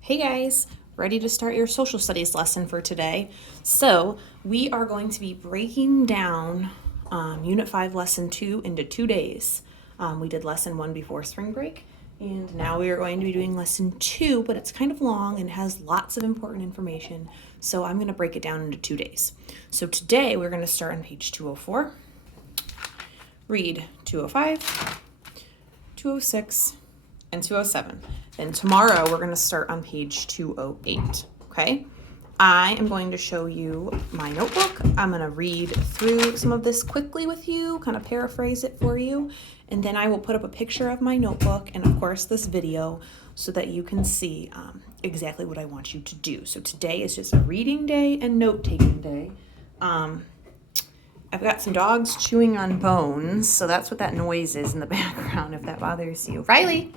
Hey guys, ready to start your social studies lesson for today? So we are going to be breaking down Unit 5 Lesson 2 into 2 days. We did Lesson 1 before spring break, and now we are going to be doing Lesson 2, but it's kind of long and has lots of important information, so I'm going to break it down into 2 days. So today we're going to start on page 204, read 205, 206, and 207. Then tomorrow we're going to start on page 208, okay? I am going to show you my notebook. I'm going to read through some of this quickly with you, kind of paraphrase it for you, and then I will put up a picture of my notebook and, of course, this video so that you can see exactly what I want you to do. So today is just a reading day and note-taking day. I've got some dogs chewing on bones, so that's what that noise is in the background, if that bothers you. Riley!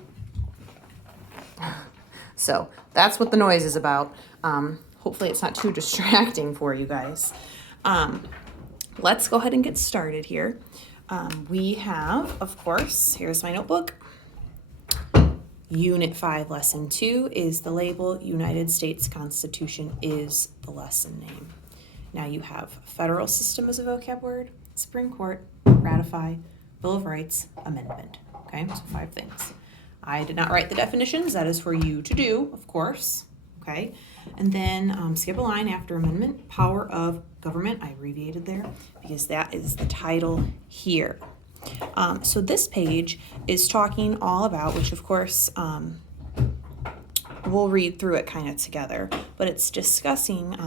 So that's what the noise is about. Hopefully it's not too distracting for you guys. Let's go ahead and get started here. We have, of course, here's my notebook. Unit 5, Lesson 2 is the label. United States Constitution is the lesson name. Now you have federal system as a vocab word, Supreme Court, ratify, Bill of Rights, amendment. Okay, so 5 things. I did not write the definitions. That is for you to do, of course. Okay, and then skip a line after amendment, power of government. I abbreviated there because that is the title here. So this page is talking all about, which of course we'll read through it kind of together, but it's discussing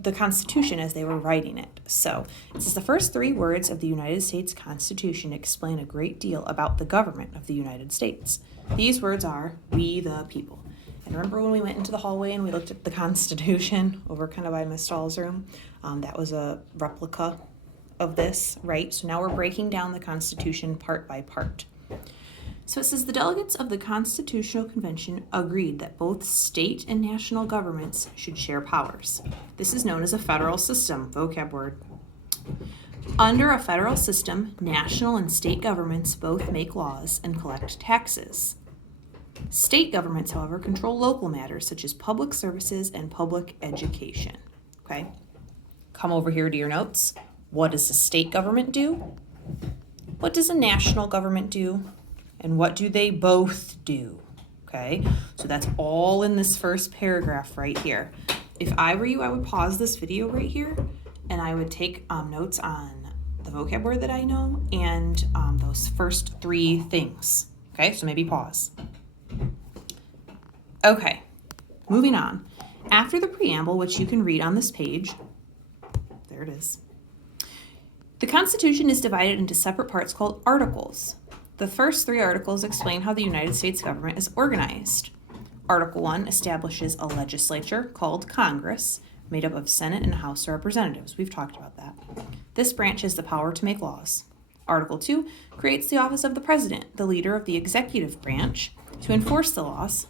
the Constitution as they were writing it. So it says the first 3 words of the United States Constitution explain a great deal about the government of the United States. These words are, we the people. And remember when we went into the hallway and we looked at the Constitution over kind of by Miss Stahl's room? That was a replica of this, right? So now we're breaking down the Constitution part by part. So it says the delegates of the Constitutional Convention agreed that both state and national governments should share powers. This is known as a federal system, vocab word. Under a federal system, national and state governments both make laws and collect taxes. State governments, however, control local matters such as public services and public education. Okay? Come over here to your notes. What does a state government do? What does a national government do? And what do they both do? Okay, so that's all in this first paragraph right here. If I were you, I would pause this video right here and I would take notes on the vocab word that I know and those first 3 things. Okay, so maybe pause. Okay, moving on. After the preamble, which you can read on this page, there it is. The Constitution is divided into separate parts called articles. The first 3 articles explain how the United States government is organized. Article 1 establishes a legislature called Congress, made up of Senate and House Representatives. We've talked about that. This branch has the power to make laws. Article 2 creates the office of the President, the leader of the executive branch, to enforce the laws.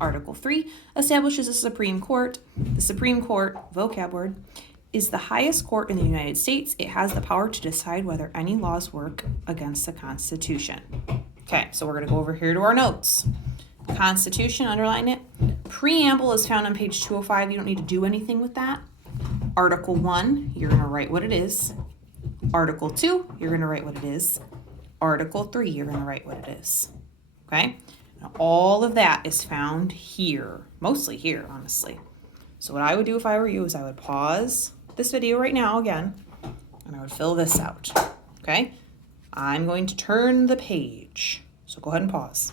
Article 3 establishes a Supreme Court. The Supreme Court, vocab word, is the highest court in the United States. It has the power to decide whether any laws work against the Constitution. Okay, so we're going to go over here to our notes. Constitution, underline it. Preamble is found on page 205. You don't need to do anything with that. Article 1, you're going to write what it is. Article 2, you're going to write what it is. Article 3, you're going to write what it is. Okay? Now, all of that is found here. Mostly here, honestly. So what I would do if I were you is I would pause this video right now again, and I would fill this out, okay? I'm going to turn the page, so go ahead and pause.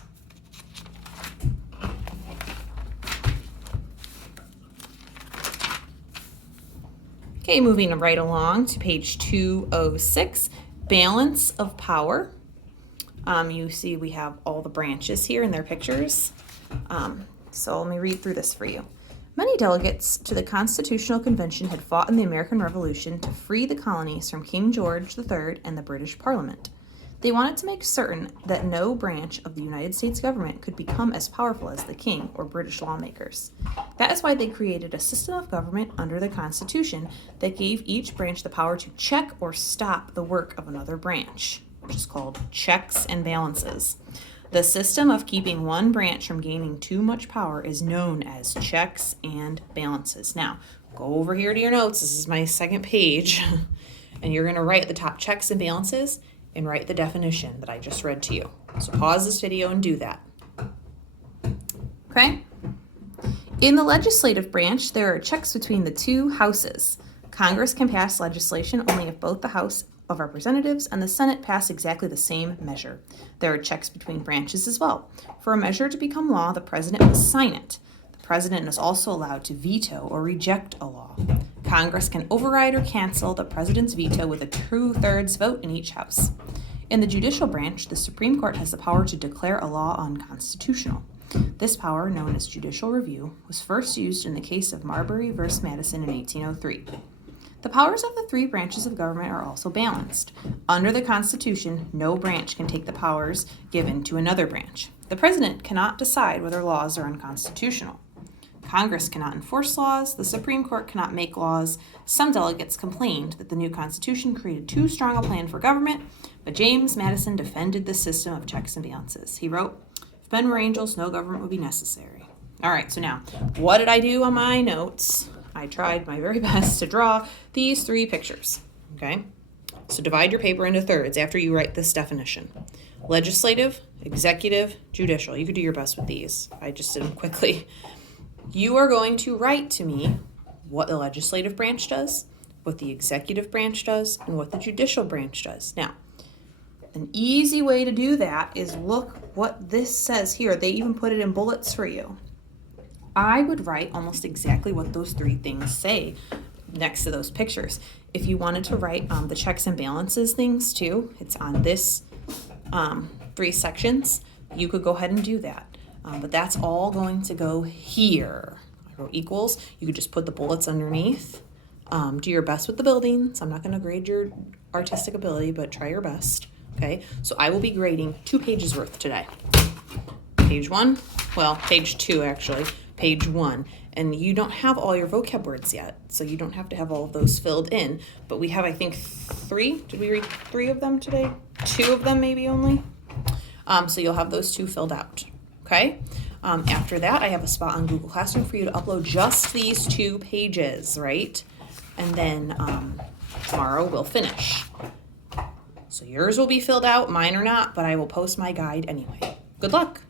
Okay, moving right along to page 206, balance of power. You see we have all the branches here in their pictures. So let me read through this for you. Many delegates to the Constitutional Convention had fought in the American Revolution to free the colonies from King George III and the British Parliament. They wanted to make certain that no branch of the United States government could become as powerful as the king or British lawmakers. That is why they created a system of government under the Constitution that gave each branch the power to check or stop the work of another branch, which is called checks and balances. The system of keeping one branch from gaining too much power is known as checks and balances. Now, go over here to your notes. This is my second page. And you're going to write the top checks and balances and write the definition that I just read to you. So pause this video and do that. Okay? In the legislative branch, there are checks between the two houses. Congress can pass legislation only if both the House of Representatives and the Senate pass exactly the same measure. There are checks between branches as well. For a measure to become law, the president must sign it. The president is also allowed to veto or reject a law. Congress can override or cancel the president's veto with a 2/3 vote in each house. In the judicial branch, the Supreme Court has the power to declare a law unconstitutional. This power, known as judicial review, was first used in the case of Marbury v. Madison in 1803. The powers of the three branches of government are also balanced. Under the Constitution, no branch can take the powers given to another branch. The president cannot decide whether laws are unconstitutional. Congress cannot enforce laws. The Supreme Court cannot make laws. Some delegates complained that the new Constitution created too strong a plan for government, but James Madison defended the system of checks and balances. He wrote, "If men were angels, no government would be necessary." All right, so now, what did I do on my notes? I tried my very best to draw these three pictures, okay? So divide your paper into thirds after you write this definition. Legislative, executive, judicial. You could do your best with these. I just did them quickly. You are going to write to me what the legislative branch does, what the executive branch does, and what the judicial branch does. Now, an easy way to do that is look what this says here. They even put it in bullets for you. I would write almost exactly what those three things say next to those pictures. If you wanted to write the checks and balances things too, it's on this 3 sections, you could go ahead and do that. But that's all going to go here. I wrote equals. You could just put the bullets underneath. Do your best with the buildings. I'm not going to grade your artistic ability, but try your best. Okay, so I will be grading 2 pages worth today. Page 1, well, page 2 actually, page 1. And you don't have all your vocab words yet, so you don't have to have all of those filled in. But we have, I think, 3. Did we read 3 of them today? 2 of them maybe only. So you'll have those 2 filled out. Okay? After that, I have a spot on Google Classroom for you to upload just these 2 pages, right? And then tomorrow we'll finish. So yours will be filled out, mine are not, but I will post my guide anyway. Good luck.